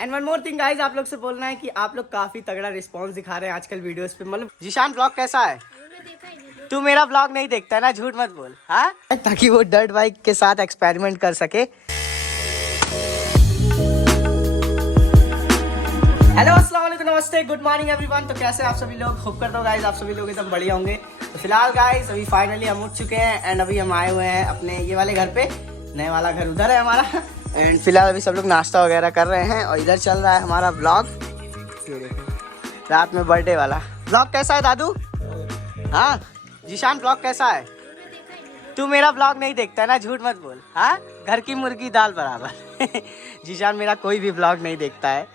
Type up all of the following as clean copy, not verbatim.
And one more thing guys, आप लोग से बोलना है कि आप लोग काफी तगड़ा रिस्पांस दिखा रहे हैं आजकल वीडियोस पे। मतलब जीशान ब्लॉग कैसा है? तू मेरा ब्लॉग नहीं देखता है ना, झूठ मत बोल। हाँ, ताकि वो डर्ट बाइक के साथ एक्सपेरिमेंट कर सके। हेलो, अस्सलाम वालेकुम, नमस्ते, गुड मॉर्निंग एवरीवन। तो कैसे आप सभी लोग? होप करता हूँ गाइज आप सभी लोग एकदम बढ़िया होंगे। तो फिलहाल गाइज अभी फाइनली हम उठ चुके हैं एंड अभी हम आए हुए हैं अपने ये वाले घर पे। नए वाला घर उधर है हमारा। एंड फिलहाल अभी सब लोग नाश्ता वगैरह कर रहे हैं और इधर चल रहा है हमारा ब्लॉग। रात में बर्थडे वाला ब्लॉग। कैसा है दादू? हाँ जीशान, ब्लॉग कैसा है? तू मेरा ब्लॉग नहीं देखता है ना, झूठ मत बोल। हाँ, घर की मुर्गी दाल बराबर। जीशान मेरा कोई भी ब्लॉग नहीं देखता है।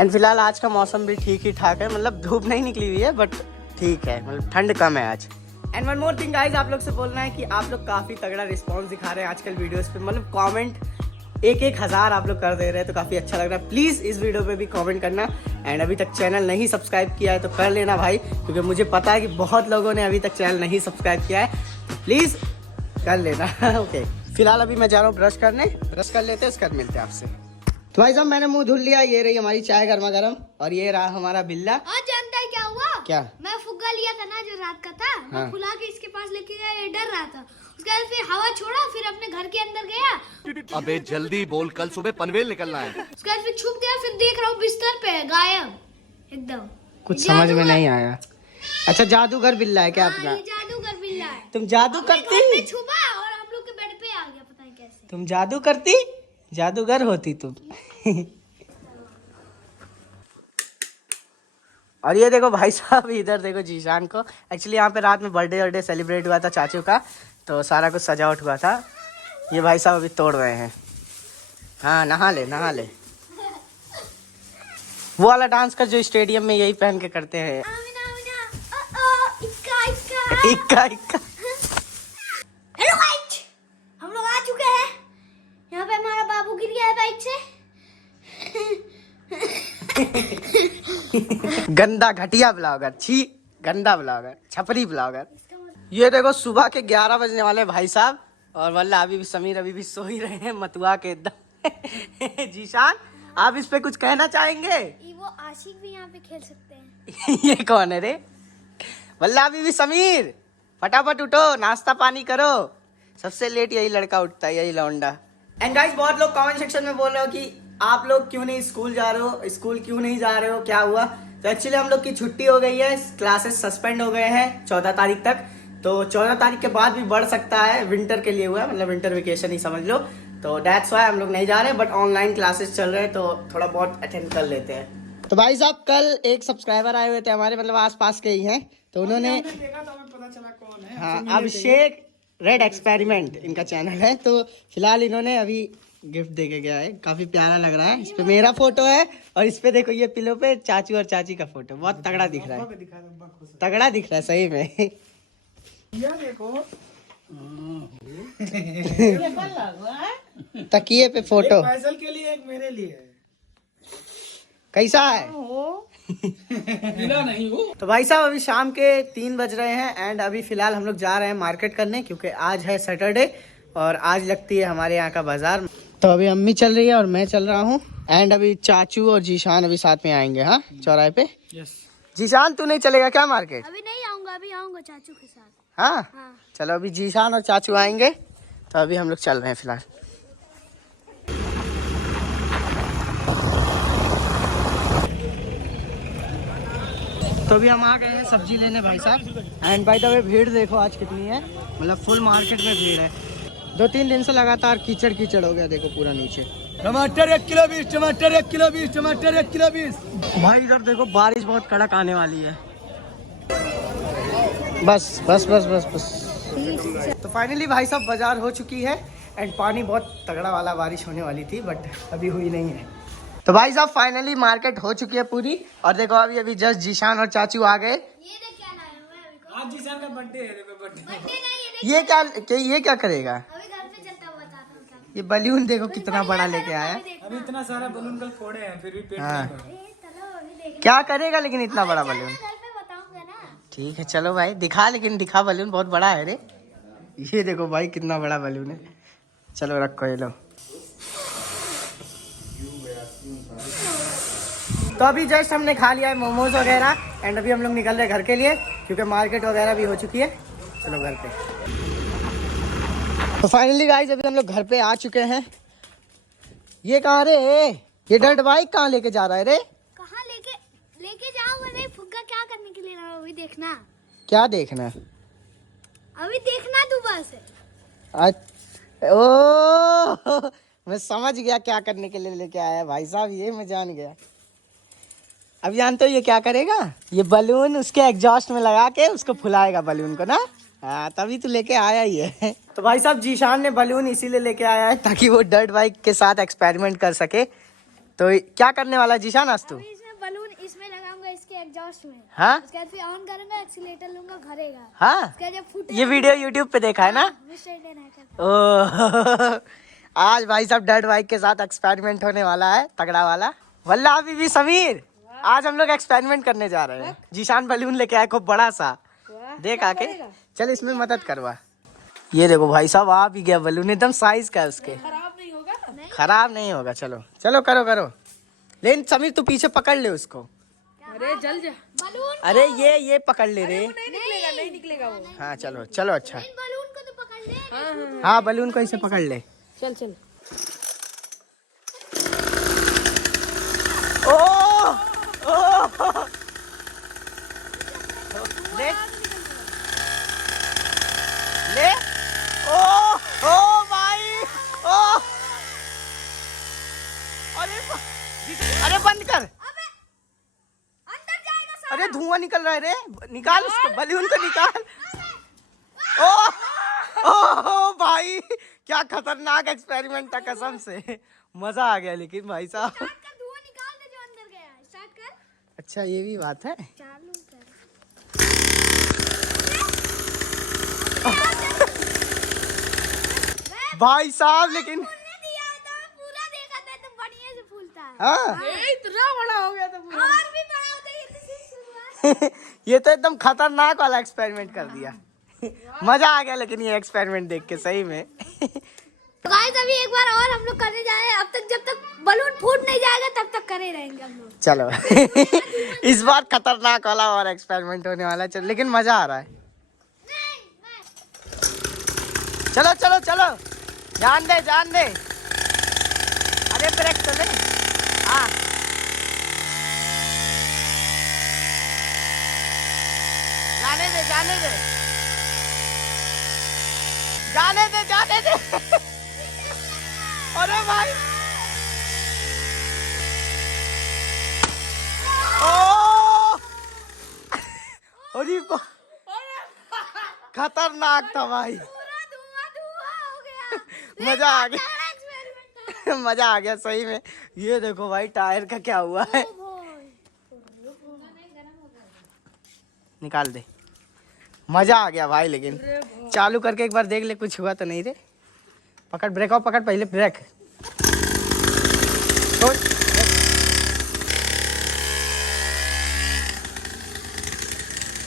एंड फिलहाल आज का मौसम भी ठीक ही ठाक है, मतलब धूप नहीं निकली हुई है बट ठीक है, मतलब ठंड कम है आज। And one more thing guys, आप लोग से बोलना है कि आप लोग काफी तगड़ा रिस्पांस दिखा रहे हैं आजकल वीडियोस पे। मतलब कमेंट एक हजार आप लोग कर दे रहे हैं, तो काफी अच्छा लग रहा है। प्लीज इस वीडियो पे भी कमेंट करना। एंड अभी तक चैनल नहीं सब्सक्राइब किया है तो कर लेना भाई, क्योंकि मुझे पता है कि बहुत लोगों ने अभी तक चैनल नहीं सब्सक्राइब किया है, तो प्लीज कर लेना। ओके, फिलहाल अभी मैं जा रहा हूँ ब्रश करने। ब्रश कर लेते हैं, उसके बाद मिलते हैं आपसे। तो भाई साहब मैंने मुंह धुल लिया। ये रही हमारी चाय गर्मा गर्म और ये रहा हमारा बिल्ला। और जानता है क्या हुआ? क्या? मैं फुग्गा लिया था ना जो रात का था। हाँ। मैं फुला के इसके पास लेके गया, ये डर रहा था। उसके बाद फिर हवा छोड़ा, फिर अपने घर के अंदर गया। अबे जल्दी बोल, कल सुबह पनवेल निकलना है। उसके बाद फिर छुप गया, फिर देख रहा हूँ बिस्तर पे है, गायब एकदम। कुछ समझ में नहीं आया। अच्छा, जादूगर बिल्ला है क्या अपना? ये जादूगर बिल्ला है। तुम जादू करती? घर पे छुपा और हम लोग के बेड पे आ गया, पता नहीं कैसे। तुम जादू करती? जादूगर होती तुम। और ये देखो भाई साहब, इधर देखो जीशान को। एक्चुअली यहाँ पे रात में बर्थडे सेलिब्रेट हुआ था चाचू का, तो सारा कुछ सजावट हुआ था। ये भाई साहब अभी तोड़ रहे हैं। हाँ, नहा ले नहा ले। वो वाला डांस कर जो स्टेडियम में यही पहन के करते हैं। इक्का इक्का। हेलो गाइस, हम लोग आ चुके हैं। यहाँ पे हमारा बाबू गिर गया है बाइक से। गंदा घटिया ब्लॉगर, छी गंदा ब्लॉगर, छपरी ब्लॉगर। ये देखो सुबह के 11 बजने वाले भाई साहब, और वल्ला अभी भी समीर अभी भी सो ही रहे हैं मतुआ के एकदम। जीशान, आप इस पे कुछ कहना चाहेंगे? वो आशिक भी यहाँ पे खेल सकते हैं। ये कौन है रे? वल्ला अभी भी समीर, फटाफट उठो, नाश्ता पानी करो। सबसे लेट यही लड़का उठता है, यही लौंडा। एंड गाइस, बहुत लोग कमेंट सेक्शन में बोल रहे हो कि आप लोग क्यों नहीं स्कूल जा रहे हो, स्कूल क्यों नहीं जा रहे हो, क्या हुआ? तो एक्चुअली हम लोग की छुट्टी हो गई है, क्लासेस सस्पेंड हो गए हैं 14 तारीख तक। तो 14 तारीख के बाद भी बढ़ सकता है, विंटर के लिए हुआ है, मतलब विंटर वेकेशन ही समझ लो। तो दैट्स वाई हम लोग नहीं जा रहे, बट ऑनलाइन क्लासेस चल रहे हैं तो थोड़ा बहुत अटेंड कर लेते हैं। तो भाई साहब कल एक सब्सक्राइबर आए हुए थे हमारे, मतलब आस पास के ही हैं, तो उन्होंने देखा तो हमें पता चला कौन है। हाँ, अभिषेक रेड एक्सपेरिमेंट इनका चैनल है। तो फिलहाल इन्होंने अभी गिफ्ट दे के गया है, काफी प्यारा लग रहा है। इस पे मेरा फोटो है और इस पे देखो ये पिलो पे चाचू और चाची का फोटो। बहुत तगड़ा दिख रहा है, तगड़ा दिख रहा है सही में। देखो तकिए पे फोटो, फैसल के लिए, एक मेरे लिए। कैसा है? मिला नहीं हो। तो भाई साहब अभी शाम के 3 बज रहे हैं एंड अभी फिलहाल हम लोग जा रहे हैं मार्केट करने, क्योंकि आज है सैटरडे और आज लगती है हमारे यहाँ का बाजार। तो अभी अम्मी चल रही है और मैं चल रहा हूँ एंड अभी चाचू और जीशान अभी साथ में आएंगे। हाँ, चौराहे पे। यस। जीशान तू नहीं चलेगा क्या मार्केट? अभी नहीं आऊंगा, अभी आऊंगा चाचू के साथ। हाँ, हाँ। चलो अभी जीशान और चाचू आएंगे तो अभी हम लोग चल रहे हैं फिलहाल। तो अभी हम आ गए हैं सब्जी लेने भाई साहब। एंड बाय द वे भीड़ देखो आज कितनी है, मतलब फुल मार्केट में भीड़ है। 2-3 दिन से लगातार कीचड़ कीचड़ हो गया, देखो पूरा नीचे। टमाटर 1 किलो 20, टमाटर 1 किलो 20, टमाटर 1 किलो 20। भाई इधर देखो बारिश बहुत कड़क आने वाली है। बस बस बस बस बस। तो फाइनली भाई साहब बाजार हो चुकी है एंड पानी बहुत तगड़ा वाला बारिश होने वाली थी बट अभी हुई नहीं है। तो भाई साहब फाइनली मार्केट हो चुकी है पूरी, और देखो अभी अभी जस्ट जीशान और चाचू आ गए। ये देख क्या लाया हुआ है अभी को। आज जीशान का बर्थडे है, देखो बर्थडे। बर्थडे नहीं, ये ये क्या करेगा? अभी घर पे चलता हुआ बताता हूँ क्या। ये बलून देखो कितना बड़ा लेके आया। अभी इतना सारा बलून कल फोड़े हैं, फिर भी पेट हाँ, नहीं भरा। चलो अभी देख। क्या करेगा लेकिन इतना बड़ा बलून? घर पे बताऊंगा ना। ठीक है चलो भाई दिखा, लेकिन दिखा, बलून बहुत बड़ा है रे। ये देखो भाई कितना बड़ा बलून है। चलो रखो ये लो। तो अभी जस्ट हमने खा लिया है मोमोज वगैरह एंड अभी हम लोग निकल रहे हैं घर के लिए क्योंकि मार्केट वगैरह भी हो चुकी है। चलो घर पे। तो फाइनली गाइस अभी हम लोग घर पे आ चुके हैं। ये कहाँ रे? ये डर्ट बाइक कहाँ लेके जा रहा है रे? कहाँ लेके जाओगे? नहीं फुग्गा क्या करने के लिए रहा है? अभी देखना। क्या देखना? अभी देखना तू बस। ओ मैं समझ गया क्या करने के लिए लेके आया है भाई साहब, ये मैं जान गया। अब जानते हो ये क्या करेगा? ये बलून उसके एग्जॉस्ट में लगा के उसको फुलाएगा बलून को ना। हाँ तभी तो लेके आया ही है। तो भाई साहब जीशान ने बलून इसीलिए लेके आया है ताकि वो डर्ट बाइक के साथ एक्सपेरिमेंट कर सके। तो क्या करने वाला है जीशान आज तू? इसमें बलून इसमें लगाऊंगा इसके एग्जॉस्ट में। हाँ उसके बाद फिर ऑन करूंगा, एक्सीलेटर लूंगा, घरेगा। हाँ उसके बाद जब फूटेगा, ये वीडियो यूट्यूब पे देखा है ना? Mister Indian hacker. ओ आज भाई साहब डर्ट बाइक के साथ एक्सपेरिमेंट होने वाला है तगड़ा वाला। वल्ला बीबी समीर आज हम लोग एक्सपेरिमेंट करने जा रहे हैं। जीशान बलून लेके आए खूब बड़ा सा, देख आके चल इसमें मदद करवा। ये देखो भाई साहब आ भी गया बलून, एकदम साइज का है उसके। खराब नहीं होगा। चलो चलो करो करो। लेकिन समीर तू पीछे पकड़ ले उसको। अरे जल जा। बलून अरे ये पकड़ ले रे। नहीं निकलेगा वो। हाँ चलो चलो अच्छा। इन बलून को तो पकड़ ले। हाँ बलून को ऐसे पकड़ ले। चल चल। ओ ले ले ओ भाई ओ अरे बंद कर। अंदर जाएगा सब। अरे धुआं निकल रहा है रे, निकाल उसको बलून को निकाल। ओ भाई क्या खतरनाक एक्सपेरिमेंट था कसम से, मजा आ गया। लेकिन भाई साहब स्टार्ट कर, धुआं निकाल दे जो अंदर गया। स्टार्ट कर। अच्छा ये भी बात है। चालू कर। भाई साहब लेकिन फूलने दिया है तो पूरा देखा था तो बढ़िया से फूलता है। हाँ इतना बड़ा हो गया तो पूरा। और भी बड़ा होता है ये तो सिर्फ शुरुआत। ये तो एकदम खतरनाक वाला एक्सपेरिमेंट कर दिया। मजा आ गया लेकिन ये एक्सपेरिमेंट देख के सही में। तो गाइस अभी एक बार और हम लोग करने जा रहे हैं। अब तक जब तक बलून फूट नहीं जाएगा तब तक करे रहेंगे हम लोग। चलो इस बार खतरनाक वाला और एक्सपेरिमेंट होने वाला है। चलो लेकिन मजा आ रहा है। नहीं मैं चलो चलो चलो जान दे जान दे। अरे ब्रेक तो दे। हाँ जाने दे जाने दे जाने दे जाने दे। अरे भाई ओ अरे खतरनाक था भाई। पूरा धुआं हो गया। मजा आ गया। बड़ा एक्सपेरिमेंट था। मजा आ गया सही में। ये देखो भाई टायर का क्या हुआ है, निकाल दे। मजा आ गया भाई। लेकिन चालू करके एक बार देख ले कुछ हुआ तो नहीं रे। पकड़ ब्रेक ऑफ पकड़ पहले ब्रेक। छोड़।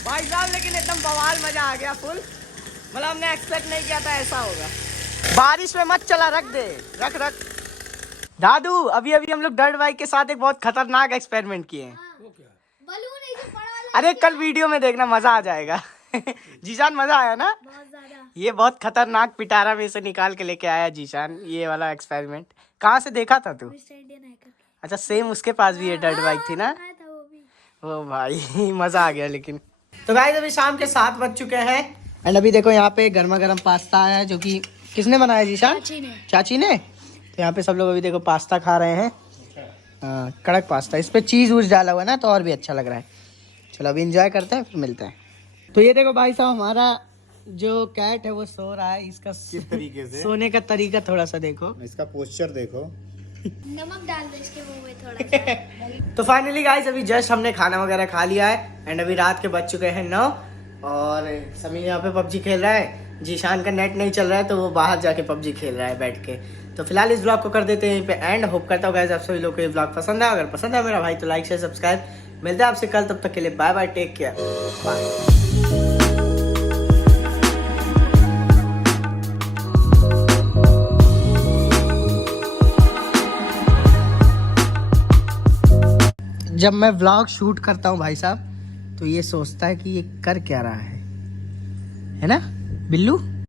भाई साहब लेकिन एकदम बवाल मजा आ गया फुल। मतलब हमने एक्सपेक्ट नहीं किया था ऐसा होगा। बारिश में मत चला, रख दे रख रख। दादू अभी अभी हम लोग डर्ट बाइक के साथ एक बहुत खतरनाक एक्सपेरिमेंट किए हैं। बलून है जो बड़ा वाला। अरे कल वीडियो में देखना मजा आ जाएगा। जीशान मजा आया ना? बहुत ज्यादा। ये बहुत खतरनाक पिटारा में से निकाल के लेके आया जीशान ये वाला एक्सपेरिमेंट। कहाँ से देखा था तू? Mister Indian hacker. अच्छा सेम उसके पास भी ये डर्ट बाइक थी ना? आया था वो भी। ओ भाई मजा आ गया लेकिन। तो गाइस अभी शाम के 7 बज चुके हैं एंड अभी देखो यहाँ पे गर्मा गर्म पास्ता आया है जो कि किसने बनाया जीशान? चाची ने। तो यहाँ पे सब लोग अभी देखो पास्ता खा रहे हैं। कड़क पास्ता, इस पे चीज वूज डाला हुआ है ना तो और भी अच्छा लग रहा है। चलो अभी इंजॉय करते हैं फिर मिलते हैं। तो ये देखो भाई साहब हमारा जो कैट है वो सो रहा है। इसका किस तरीके से सोने का तरीका थोड़ा सा देखो। इसका पोस्चर देखो। नमक डाल दे इसके मुंह में थोड़ा सा। तो फाइनली गाइस अभी जस्ट हमने खाना वगैरह खा लिया है एंड अभी रात के बज चुके हैं 9 और समीर यहाँ पे पबजी खेल रहा है। जीशान का नेट नहीं चल रहा है तो वो बाहर जाके पबजी खेल रहा है बैठ के। तो फिलहाल इस ब्लॉग को कर देते हैं यहीं पे एंड। होप करता हूँ गाइस आप सभी लोगों को ये ब्लॉग पसंद है। अगर पसंद है मेरा भाई तो लाइक शेयर सब्सक्राइब। मिलते हैं आपसे कल, तब तक के लिए bye bye, take care, bye. जब मैं व्लॉग शूट करता हूँ भाई साहब तो ये सोचता है कि ये कर क्या रहा है ना बिल्लू।